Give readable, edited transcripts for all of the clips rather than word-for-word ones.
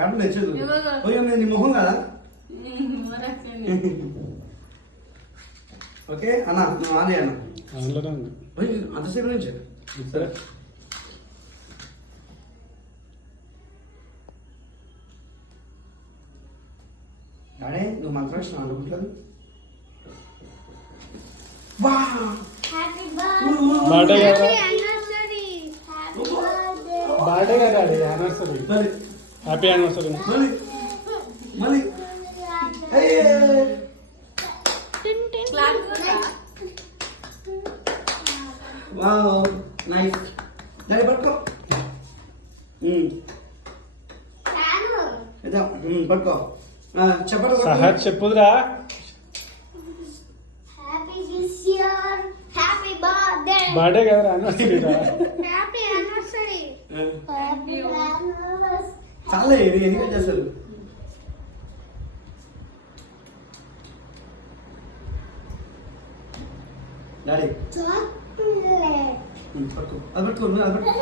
ఎప్పుడు తెచ్చదు నీ మొహం కదా. ఓకే అన్న నువ్వు ఆనే అన్న అంతసేపు నుంచి సరే. డాడీ నువ్వు మంత్రం ఇష్టం అనుకుంటుంది. బర్త్డే కదా యానివర్సరీ. Happy anniversary. మళ్ళీ వావ్ నైస్. డాడీ పట్టుకో పట్టుకో చెప్పండి. సహజ్ చెప్పుదురా. బర్త్డే కదా యానివర్సరీ రా. చాలా ఎన్ని చేస్తారు. డాడీ పట్టుకో అది పట్టుకో అది పట్టుకో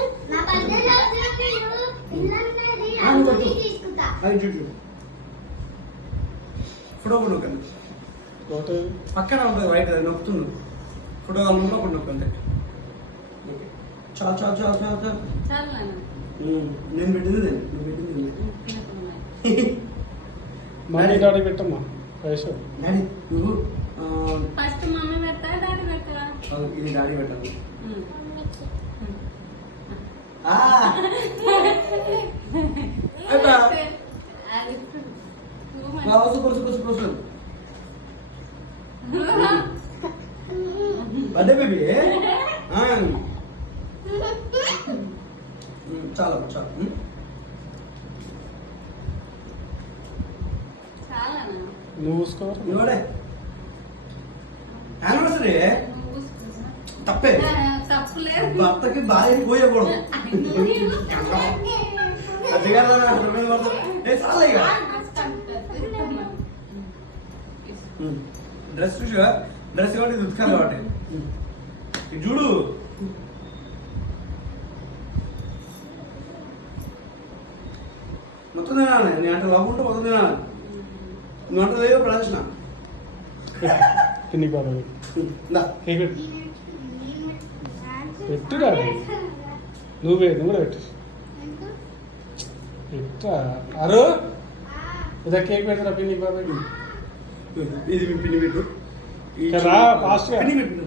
ఫోటో కూడా నొక్కండి. పక్కన ఉంటుంది వైట్ అది నొక్కుతుంది. ఫోటో ముందు ఒకటి నొక్కండి. చాలు చాలు చాలు చాలు చాలు. నేను పెట్టింది నువ్వు పెట్టింది. మమ్మీ డాడీ పెట్టమ్మా. డాడీ నువ్వు ఫస్ట్ మమ్మీ పెట్టా డాడీ పెట్టా. ఇది డాడీ పెట్టాలి. Super super super super. Birthday baby చాలా చాలా నువ్వు ఇవాడే యానివర్సరీ తప్పే. భర్తకి భార్య పోయకూడదు. చాలా ఇక డ్రెస్ చూసా. డ్రెస్ కాబట్టి ఇది ఉతకాలి కాబట్టి ఇది చూడు. మొత్తం తినాలి. నీ అంటే లవ్వుంటే మొత్తం తినాలి. నువ్వు అంటే లేదు ప్రదర్శన. పెట్టు డాడీ. నువ్వు కూడా పెట్టు. పెట్టా అరు ఇదా కేక్ పెడతారా పిన్ని బాబాయ్. ఇది పిన్ని పెట్టు. రా ఫాస్ట్ గా పిన్ని పెట్టు.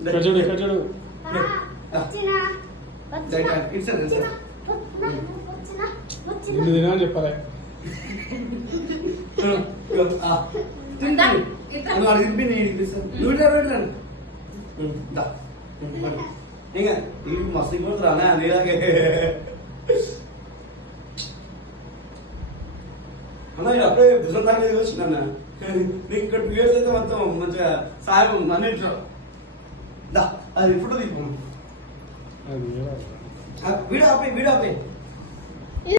ఇక్కడ చూడు ఇక్కడ చూడు. నిన్ను తినాలని చెప్పాలి. ఇంకా ఇవి మస్తు కొడుతురా నీలాగే. అన్న నేను అప్పుడే భుజం తాగేది వచ్చిందన్న. నీకు ఇక్కడ 2 years అయితే మొత్తం మంచిగా సాయం అన్నింట్లో. దా అది ఫోటో తీసుకో. వీడియో ఆపే వీడియో ఆపే.